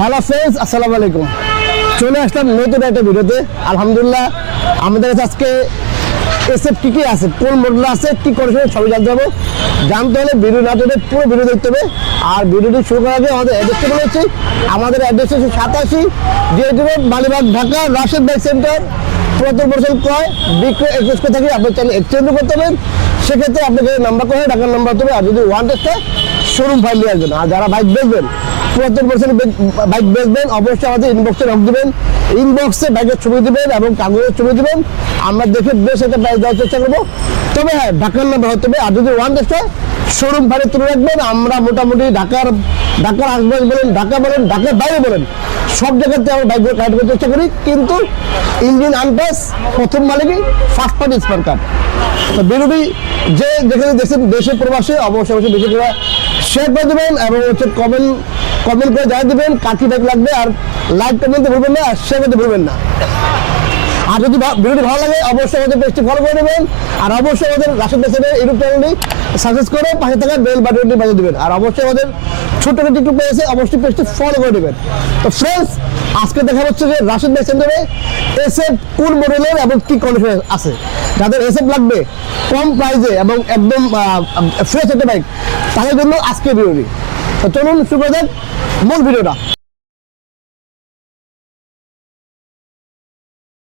Hello friends, আসসালামু আলাইকুম। চলে আসলাম নতুন একটা ভিডিওতে। আলহামদুলিল্লাহ আমাদের কাছে আজকে এসএফ কি আছে, কোন মডেল আছে, কি কন্ডিশনে সবই জানতে হবে। জানতে হলে ভিডিও না টেনে পুরো ভিডিও দেখতে হবে। আর ভিডিওটি শুরু করার আগে আমাদের অ্যাড্রেসটা বলে হচ্ছে, আমাদের অ্যাড্রেস হচ্ছে 87 DAT road, Malibagh, Dhaka, Rashed bike centre. 75% ক্রয় বিক্রয় 21 করে থাকি। আপনি চাইলে এক্সচেঞ্জও করতে পারেন, সেক্ষেত্রে আপনাকে নাম্বার করে ঢাকার নাম্বার হতে হবে। আর যদি ওয়ান টেস্টে শোরুম ফাইল নিয়ে আসবেন। আর যারা বাইক বেচবেন, 74% বাইক বেচবেন, অবশ্যই আমাদের ইনবক্সে নক দিবেন। ইনবক্সে বাইকের ছবি দিবেন এবং কাগজের ছবি দিবেন। আমরা দেখে বেশ একটা প্রাইস দেওয়ার চেষ্টা করবো। তবে হ্যাঁ, ঢাকার নাম্বার হতে হবে। আর যদি ওয়ান টেস্টে শোরুম ফাইলে তুলে রাখবেন, আমরা মোটামুটি ঢাকার আশপাশ বলেন, ঢাকার বাইরে বলেন, সব জায়গাতে আমরা বাইকগুলো কালেক্ট করতে চেষ্টা করি। কিন্তু ইঞ্জিন আনটাচ, প্রথম মালিকই ফার্স্ট পার্টি স্মার্ট কার্ড। তো ভিডিওটি যে যেখানে দেখছেন দেশে প্রবাসে, অবশ্যই বেশি করে শেয়ার করে দেবেন এবং হচ্ছে কমেন্ট করে জানিয়ে দেবেন কাকি বাইক লাগবে। আর লাইক কমেন্ট ভুলবেন না, আর শেয়ার করতে ভুলবেন না। আর যদি ভিডিওটি ভালো লাগে অবশ্যই আমাদের পেজটি ফলো করে দেবেন। আর অবশ্যই আমাদের রাশেদ বাইক সেন্টার ইউটিউব চ্যানেলটি সাবস্ক্রাইব করে পাশে থাকা বেল বাটনটি বাজিয়ে দেবেন। আর অবশ্যই আমাদের ছোট্ট একটা টিকটক পেজ আছে, অবশ্যই পেজটি ফলো করে দেবেন। তো ফ্রেন্ডস, আজকে দেখা হচ্ছে যে রাশেদ বাইক সেন্টারে এসএফ কোন মডেলের এবং কি কন্ডিশনে আছে। যাদের এসএফ লাগবে কম প্রাইসে এবং একদম ফ্রেশ একটা বাইক, তাদের জন্য আজকে ভিডিওটি। তো চলুন শুরু করা যাক মূল ভিডিওটা।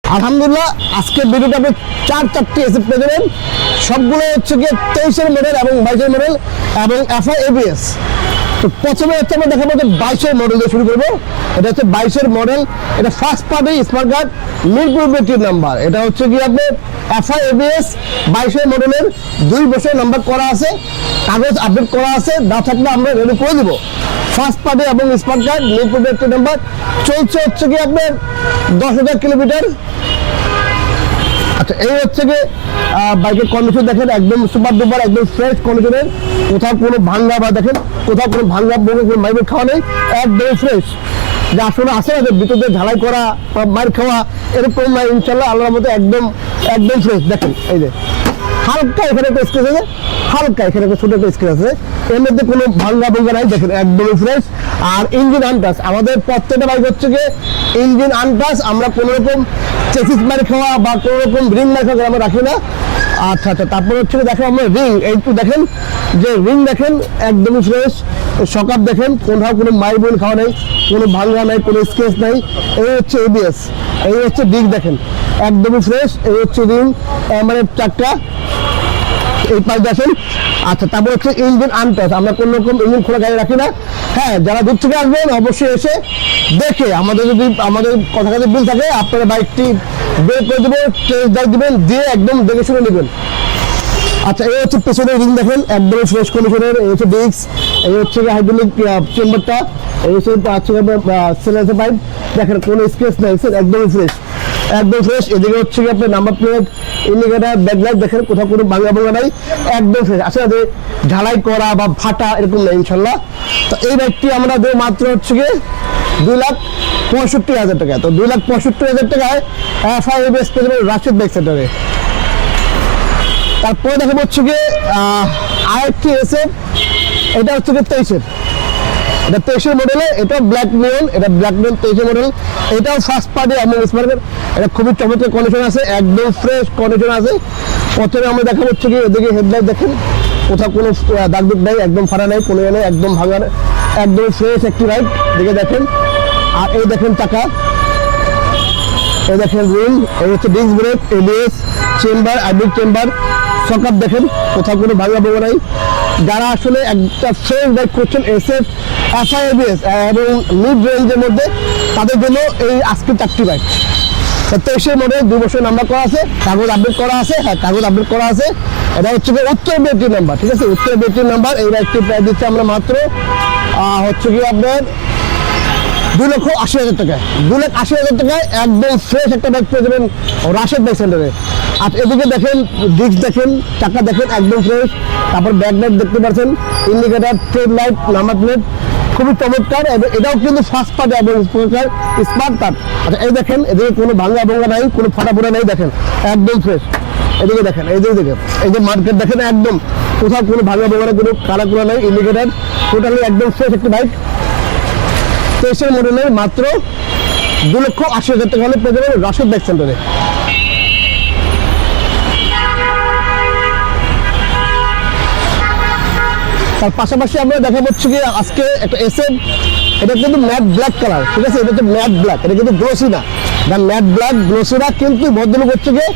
আলহামদুলিল্লাহ আজকে ভিডিওটা আপনি চারটি এসএফ পেয়ে যাবেন। সবগুলো হচ্ছে গিয়ে 23-এর মডেল এবং 22-এর মডেল এবং এফআই এবিএস। তো প্রথমে হচ্ছে আমরা দেখাবো যে 22-এর মডেল দিয়ে শুরু করবো। এটা হচ্ছে 22-এর মডেল। এটা first party smart card, Mirpur বেটির নাম্বার। এটা হচ্ছে গিয়ে আপনি এফআই এবিএস 22-এর মডেলের 2 বছর নাম্বার করা আছে, কাগজ আপডেট করা আছে। না থাকলে আমরা রেডি করে দেবো। ফার্স্ট পার্টি এবং স্মার্ট কার্ড, মিরপুর বেটির নাম্বার। চলছে হচ্ছে গিয়ে আপনার 10,000 কিলোমিটার। আচ্ছা, এই হচ্ছে গিয়ে বাইকের কন্ডিশন দেখেন, একদম সুপার ডুপার, একদম ফ্রেশ কন্ডিশনের। কোথাও কোনো ভাঙ্গা বা দেখেন কোথাও কোনো ভাঙ্গা বলে কোনো মাইর খাওয়া নেই, একদম ফ্রেশ। যে আসলে আছে না যে ভিতরে ঝালাই করা বা মাইর খাওয়া, এরকম না। ইনশাল্লাহ আল্লাহর মতো একদম ফ্রেশ। দেখেন এই যে হালকা এখানে একটা স্ক্র্যাচ আছে, হালকা এখানে একটা ছোট একটা স্ক্র্যাচ আছে, এর মধ্যে কোনো ভাঙ্গা নাই। দেখেন একদমই ফ্রেশ। আর ইঞ্জিন আনটাচ, আমাদের প্রত্যেকটা বাইক হচ্ছে গিয়ে ইঞ্জিন আনটাচ। আমরা কোনো রকম চেসিস মার খাওয়া বা কোনো রকম রিং মার খাওয়া আমরা রাখি না। আচ্ছা, তারপরে হচ্ছে দেখেন আমরা রিং, এইটু দেখেন যে রিং দেখেন একদমই ফ্রেশ। সকাপ দেখেন কোথাও কোনো মাইর খাওয়া নেই, কোনো ভাঙ্গা নাই, কোনো স্কেচ নাই। এই হচ্ছে এবিএস, এই হচ্ছে ডিগ দেখেন একদমই ফ্রেশ। এই হচ্ছে রিং, মানে চারটা এই পাশ দেখেন। আচ্ছা, তারপর হচ্ছে ইঞ্জিন আনটাচ, আমরা কোনো রকম ইঞ্জিন খোলা গাড়ি রাখি না। হ্যাঁ, যারা দূর থেকে আসবেন অবশ্যই এসে দেখে, যদি আমাদের কথা বিল থাকে আপনারা বাইকটি বের করে দেবো, টেস্ট ড্রাইভ দেবেন, দিয়ে একদম দেখে শুনে নেবেন। আচ্ছা, এই হচ্ছে পেছনের রিং দেখেন একদম ফ্রেশ কন্ডিশনের। এই হচ্ছে ডিস্ক, এই হচ্ছে হাইড্রোলিক চেম্বারটা, এই হচ্ছে সিলেন্সার পাইপ দেখেন, কোনো স্কেচ নেই, একদমই ফ্রেশ, একদম ফ্রেশ। এদিকে হচ্ছে কি আপনার নাম্বার প্লেট, ইন্ডিকেটার, ব্যাকলাইট দেখেন কোথাও কোনো ভাঙা নাই, একদম ফ্রেশ। আসলে যে ঢালাই করা বা ফাটা এরকম নেই ইনশাল্লাহ। তো এই বাইকটি আমরা দেবো মাত্র হচ্ছে গিয়ে 2,65,000 টাকা। তো 2,65,000 টাকায় এফআই এবিএস পেয়ে যাবেন রাশেদ বাইক সেন্টারে। তারপরে দেখা হচ্ছে গিয়ে আরেকটি এসএফ, এটা হচ্ছে গিয়ে 23-এর, এটা 23-এর মডেলে। এটা ব্ল্যাক নিয়ন, এটা ব্ল্যাক নিয়ন 23-এর মডেল। এটাও ফার্স্ট পার্টি এবং স্মার্ট কার্ড। এটা খুবই চমৎকার কন্ডিশন আছে, একদম ফ্রেশ কন্ডিশন আছে। প্রথমে আমরা দেখা হচ্ছে কি এদিকে হেডলাইট দেখেন কোথাও কোনো দাগ নাই, একদম ফাটা নেই, কোনো নেই, একদম ভাঙা, একদম ফ্রেশ একটি বাইক দিকে দেখেন। আর এই দেখেন চাকা, এই দেখেন রিং, এই হচ্ছে ডিস্ক ব্রেক, এবিএস, চেম্বার, আইবিক চেম্বার, সকাপ দেখেন কোথাও কোনো ভাঙা নাই। যারা আসলে একটা ফ্রেশ বাইক করছেন এসএফ, এফআই এবিএস এবং মিড রেঞ্জের মধ্যে, তাদের জন্য এই আজকে 4টি বাইক। 23-এর মডেল, 2 বছর নাম্বার করা আছে, কাগজ আপডেট করা আছে। হ্যাঁ, কাগজ আপডেট করা আছে। এটা হচ্ছে কি উত্তর বেটির নাম্বার, ঠিক আছে, উত্তর বেটির নাম্বার। এই বাইকটি প্রায় দিচ্ছে আমরা মাত্র হচ্ছে কি আপনার 2,80,000 টাকায়। 2,80,000 টাকায় একদম ফ্রেশ একটা বাইক পেয়ে যাবেন রাশেদ বাইক সেন্টারে। আর এদিকে দেখেন ডিস্ক দেখেন, চাকা দেখেন একদম ফ্রেশ। তারপর ব্যাকলাইট দেখতে পাচ্ছেন, indicator, trade light, number plate খুবই চমৎকার। এটাও কিন্তু ফার্স্ট পার্টি এবং স্মার্ট কার্ড। আচ্ছা, এই দেখেন এদিকে কোনো ভাঙ্গা নাই, কোনো ফাটা নাই, দেখেন একদম ফ্রেশ। এদিকে দেখেন, এই যে মার্কেট দেখেন একদম কোথাও কোনো ভাঙা বোঙা কোনো কালা কুলা নাই, ইন্ডিকেটার টোটালি একদম ফ্রেশ একটি বাইক। 23-এর মডেলের মাত্র 2,80,000 টাকা হলে পেয়ে যাবেন রাশেদ বাইক সেন্টারে। তার পাশাপাশি আমরা দেখা পাচ্ছি কি আজকে একটা এসএফ, এটা কিন্তু ম্যাট ব্ল্যাক কালার, ঠিক আছে, এটা হচ্ছে ম্যাট ব্ল্যাক, এটা কিন্তু গ্লোসি না, এটা ম্যাট ব্ল্যাক গ্লোসি না, কিন্তু ভদ্রলোক হচ্ছে কি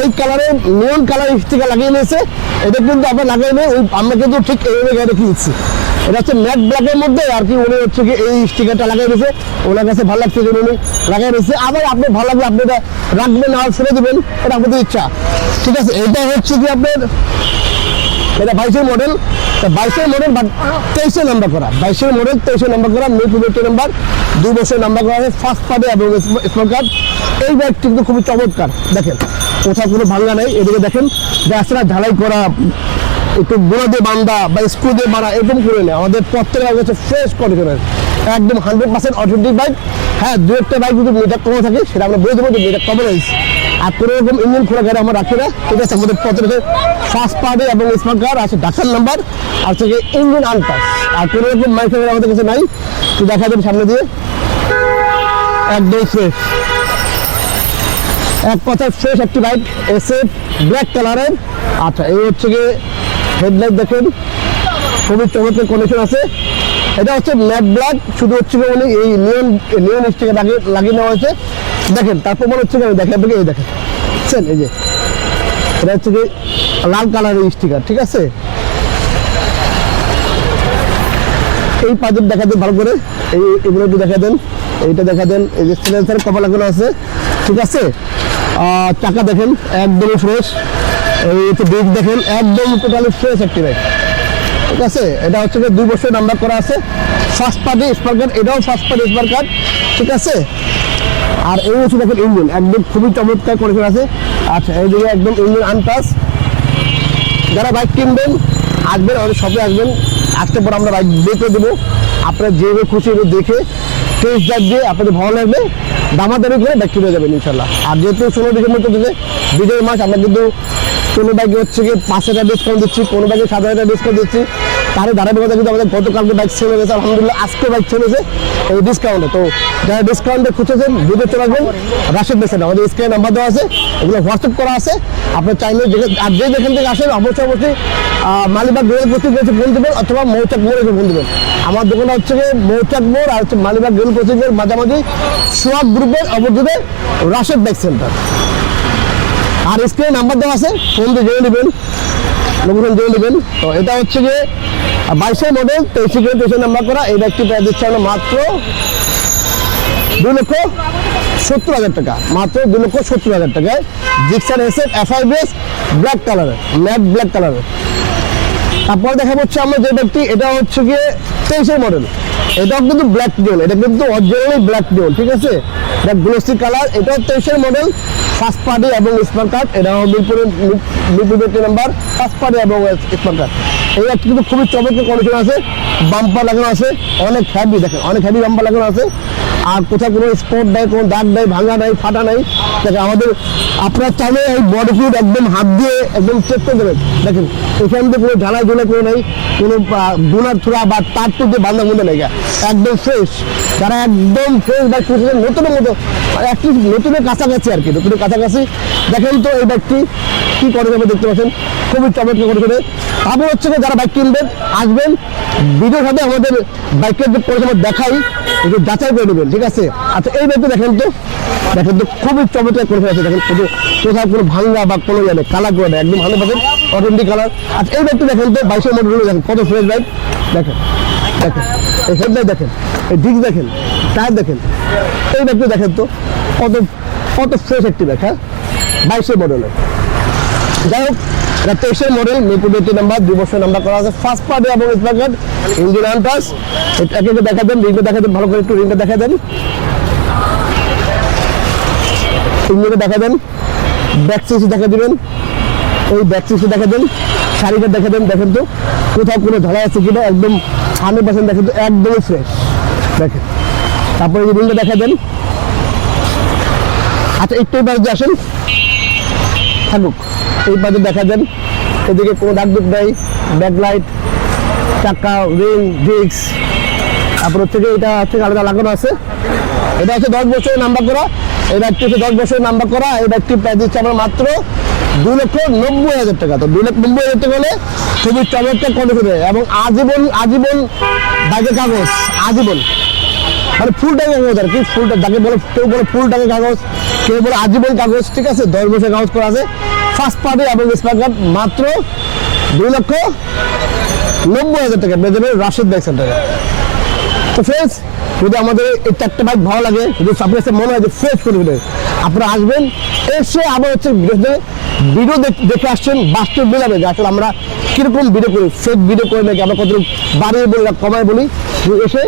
এই কালারে নিয়ন কালার স্টিকার লাগিয়ে নিয়েছে। এটা কিন্তু আমরা লাগাই নেই, আমরা কিন্তু ঠিক এইভাবে গাড়ি কিনছি। এটা হচ্ছে ম্যাট ব্ল্যাকের মধ্যে আর কি উনি হচ্ছে কি এই স্টিকারটা লাগাই দিয়েছে, ওনার কাছে ভালো লাগছে যে উনি লাগাই দিয়েছে। আবার আপনি ভালো লাগলে আপনি এটা রাখবেন আর ছেড়ে দেবেন, এটা আপনাদের ইচ্ছা, ঠিক আছে। এটা হচ্ছে কি আপনার এটা 22-এর মডেল, 22-এর মডেল বা 23-এ নাম্বার করা, 22-এর মডেল 23-এ নাম্বার করা, মিরপুর নাম্বার, 2 বছর নাম্বার করা আছে, ফার্স্ট পার্টি এবং স্মার্ট কার্ড। এই বাইকটি কিন্তু খুবই চমৎকার, দেখেন কোথাও কোনো ভাঙা নেই। এদিকে দেখেন রাস্তাটা ঢালাই করা, একটু গোড়া দিয়ে বান্ধা বা স্ক্রু দিয়ে বাঁধা এরকম করে নেই। আমাদের প্রত্যেকের আগে হচ্ছে ফ্রেশ কন্ডিশনের একদম 100% অথেন্টিক বাইক। হ্যাঁ, দু একটা বাইক যদি মিটার কমে থাকে সেটা আমরা বলে দেবো যে মিটার কমে রয়েছে, আর কোনো রকম ইঞ্জিন খোলা গাড়ি আমরা রাখি না, ঠিক আছে। আমাদের প্রত্যেকের ফার্স্ট পার্টি এবং স্মার্ট কার্ড আছে, ঢাকার নাম্বার আর হচ্ছে ইঞ্জিন আনটাচ, আর কোনো রকম মাইক আমাদের কাছে নাই। তো দেখা যাবে সামনে দিয়ে একদম ফ্রেশ, এক কথায় ফ্রেশ একটি বাইক এসএফ ব্ল্যাক কালারের। আচ্ছা, এই হচ্ছে গিয়ে হেডলাইট দেখেন খুবই চমৎকার কন্ডিশন আছে। এটা হচ্ছে ম্যাট ব্ল্যাক, শুধু হচ্ছে গিয়ে উনি এই নিয়ন স্টিকার লাগিয়ে নেওয়া হয়েছে। দেখেন তারপর মনে হচ্ছে আমি দেখেন আপনাকে, এই দেখেন এই যে এটা হচ্ছে কি লাল কালারের স্টিকার, ঠিক আছে। এই পাঁচজন দেখা দেন ভালো করে, এগুলো একটু দেখা দেন, এইটা দেখা দেন, এই যে সিলেন্সার কপাল লাগানো আছে, ঠিক আছে। চাকা দেখেন একদমই ফ্রেশ, এই ব্রেক দেখেন একদম টোটালি ফ্রেশ একটি বাইক, ঠিক আছে। এটা হচ্ছে 2 বছর নাম্বার করা আছে, ফার্স্ট পার্টি স্মার্ট কার্ড, এটাও ফার্স্ট পার্টি স্মার্ট কার্ড, ঠিক আছে। আর এই হচ্ছে দেখেন ইঞ্জিন একদম খুবই চমৎকার কন্ডিশন আছে। আচ্ছা, এইদিকে একদম ইঞ্জিন আনটাচ। যারা বাইক কিনবেন আসবেন, আমাদের শপে আসবেন, আসতে পর আমরা বাইক বের করে দেবো, আপনারা যেভাবে খুশি দেখে টেস্ট ড্রাইভ দিয়ে আপনাদের ভালো লাগবে দামাদামি করে বাইক কিনে যাবেন ইনশাল্লাহ। আর যেহেতু 16 ডিসেম্বর চলতেছে বিজয় মাস, আমরা কিন্তু কোনো বাইকে হচ্ছে গিয়ে 5,000 ডিসকাউন্ট দিচ্ছি, কোনো বাইকে 7,000 ডিসকাউন্ট দিচ্ছি। তার ধারাবাহিকতা কিন্তু আমাদের গতকালকে বাইক সেল হয়েছে, আলহামদুলিল্লাহ আজকে বাইক চলেছে এই ডিসকাউন্টে। তো যারা ডিসকাউন্টে খুঁজেছেন ভিডিও চলে আসবেন রাশেদ বেসেন, আমাদের স্ক্রিনে নাম্বার দেওয়া আছে, এগুলো হোয়াটসঅ্যাপ করা আছে, আপনার চাইলে আর যে যেখান থেকে আসেন অবশ্যই মালিবাগ রেল কোচিং এসে ফোন দেবেন অথবা মৌচাক মোড় এসে ফোন দেবেন। আমার দোকানটা হচ্ছে গিয়ে মৌচাক মোড় আর হচ্ছে মালিবাগ রেল কোচিংয়ের মাঝামাঝি সোয়াব গ্রুপের অপোজিটে রাশেদ বাইক সেন্টার। আর স্ক্রিনে নাম্বার দেওয়া আছে, ফোন দিয়ে জেনে নেবেন, লোকেশন জেনে নেবেন। তো এটা হচ্ছে গিয়ে 22-এর মডেল 23 নাম্বার করা, এই বাইকটি প্রায় দিচ্ছে আমরা মাত্র 2,70,000 টাকা, মাত্র 2,70,000 টাকায়। জিক্সার এসএফ FIBS ব্ল্যাক কালারের, ম্যাট ব্ল্যাক কালারের। তারপর দেখা হচ্ছে আমরা যে ব্যক্তি, এটা হচ্ছে গিয়ে 23-এর মডেল, এটাও কিন্তু ব্ল্যাক ডিওল, এটা কিন্তু অরিজিনালি ব্ল্যাক ডিওল, ঠিক আছে। এটা গ্লোসি কালার, এটাও 23-এর মডেল, ফার্স্ট পার্টি এবং স্মার্ট কার্ড, এটাও মিরপুর নাম্বার, ফার্স্ট পার্টি এবং স্মার্ট কার্ড। এই একটা কিন্তু খুবই চমৎকার কন্ডিশন আছে, বাম্পার লাগানো আছে, অনেক হ্যাভি, দেখেন অনেক হ্যাভি বাম্পার লাগানো আছে। আর কোথাও কোনো স্পট নাই, কোনো দাগ নাই, ভাঙা নাই, ফাটা নাই। দেখেন আমাদের আপনারা চাইলে এই বডি ফ্লুইড একদম হাত দিয়ে একদম চেক করে দেবেন। দেখেন এখান থেকে কোনো ঢালাই ঝোলা কোনো নেই, কোনো বোনার থোড়া বা তার টুক দিয়ে বান্ধা মধ্যে নেই, একদম ফ্রেশ। যারা একদম ফ্রেশ বাইক খুঁজছেন নতুনের মতো, অ্যাটলিস্ট নতুনের কাছাকাছি আর কি, নতুনের কাছাকাছি। দেখেন তো এই বাইকটি কী করে যাবে, দেখতে পাচ্ছেন খুবই চমৎকার করে। তারপর হচ্ছে যারা বাইক কিনবেন আসবেন, ভিডিওর সাথে আমাদের বাইকের যে পরিষেবা দেখাই একটু যাচাই করে নেবেন, ঠিক আছে। আচ্ছা, এই বাইকটা দেখেন তো খুবই চমৎকার করে আছে, দেখেন কোথাও কোনো ভাঙ্গা বা কোনো জানে কালার করে একদম 100% অথেন্টিক কালার। আচ্ছা, এই বাইকটা দেখেন তো 22-এর মডেল, দেখেন কত ফ্রেশ বাইক, দেখেন দেখেন এই হেডলাইট দেখেন, এই ডিস্ক দেখেন, টায়ার দেখেন, এই বাইকটা দেখেন তো কত কত ফ্রেশ একটি বাইক। হ্যাঁ, 22-এর মডেলের। যাই হোক, এটা 23-এর মডেল, মিরপুর নাম্বার, 2 বছর নাম্বার করা আছে, ফার্স্ট পার্টি এবং স্মার্ট কার্ড, ইঞ্জিন আনটাচ। একে দেখা দেন, রিংটা দেখা দেন, ভালো করে একটু রিংটা দেখা দেন, ইঞ্জিনটা দেখা দেন, ব্যাক সিসি দেখা দিবেন, এই ব্যাক সিসি দেখা দেন, শাড়িটা দেখা দেন, দেখেন তো কোথাও কোনো ঢালাই আছে কিনা, একদম 100% দেখেন তো একদমই ফ্রেশ, দেখেন। তারপরে এই রিংটা দেখা দেন। আচ্ছা, একটু এই পাশে আসেন, থাকুক, এই পাশে দেখা দেন, এদিকে কোনো দাগ দুগ নেই, ব্যাকলাইট, চাকা, রিং, ডিস্ক, তারপর থেকে এটা হচ্ছে আলাদা লাগানো আছে। এটা হচ্ছে 10 বছরের নাম্বার করা, এই বাইকটি হচ্ছে 10 বছরের নাম্বার করা। এই বাইকটি প্রাইস দিচ্ছে আমরা মাত্র 2,90,000 টাকা। তো 2,90,000 টাকা হলে খুবই চমৎকার কন্ডিশন হবে এবং আজীবন বাইকের কাগজ, আজীবন মানে ফুল টাকা কাগজ আর কি, ফুলটা যাকে বলে, কেউ বলে ফুল টাকা কাগজ, কেউ বলে আজীবন কাগজ, ঠিক আছে। 10 বছরের কাগজ করা আছে, ফার্স্ট পার্টি এবং স্মার্ট কার্ড, মাত্র 2,90,000 টাকা পেয়ে যাবে রাশিদ বাইক সেন্টারে। তো ফ্রেন্ডস, যদি আমাদের এই 4টা বাইক ভালো লাগে, যদি আপনার কাছে মনে হয় যে ফ্রেশ করে দেবে, আপনারা আসবেন, এসে আবার হচ্ছে ভিডিও দেখে আসছেন, বাস্তব বোঝাবে যে আসলে আমরা কিরকম ভিডিও করি, ফেক ভিডিও করে নাকি আমরা কতটুকু বাড়িয়ে বলি না কমায় বলি, এসে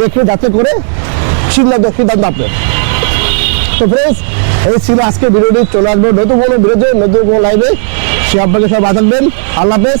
দেখে যাতে করে সিদ্ধান্ত আপনার। তো ফ্রেন্ডস, এই ছিল আজকে ভিডিওটি। চলে আসবো নতুন কোনো ভিডিওতে, নতুন কোনো লাইভে। সে আপনাকে সব বাঁচাবেন। আল্লাহ হাফেজ।